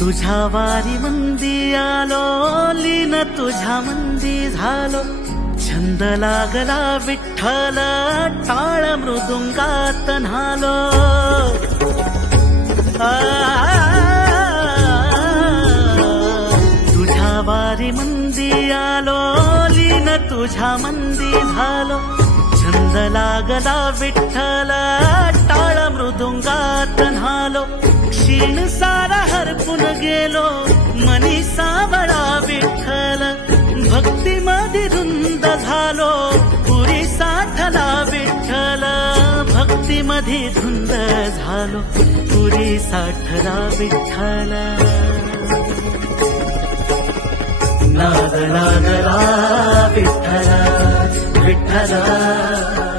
तुझ्या वारी मंदी आलो, लीन तुझ्या मंदी झालो. छंद लागला विठ्ठल, टाळ मृदुंगात न्हालो. तुझ्या वारी मंदी आलो, लीन तुझ्या मंदी झालो. छंद लागला विठ्ठल, टाळ मृदुंगात न्हालो. क्षीण सारा हरपून गेलो, मनी सावळा विठ्ठल. भक्ती मध्ये धुंद झालो, पुरी साठला विठ्ठल. भक्ती मध्ये धुंद झालो, पुरी साठला विठ्ठल. नाद लागला विठ्ठल विठ्ठल.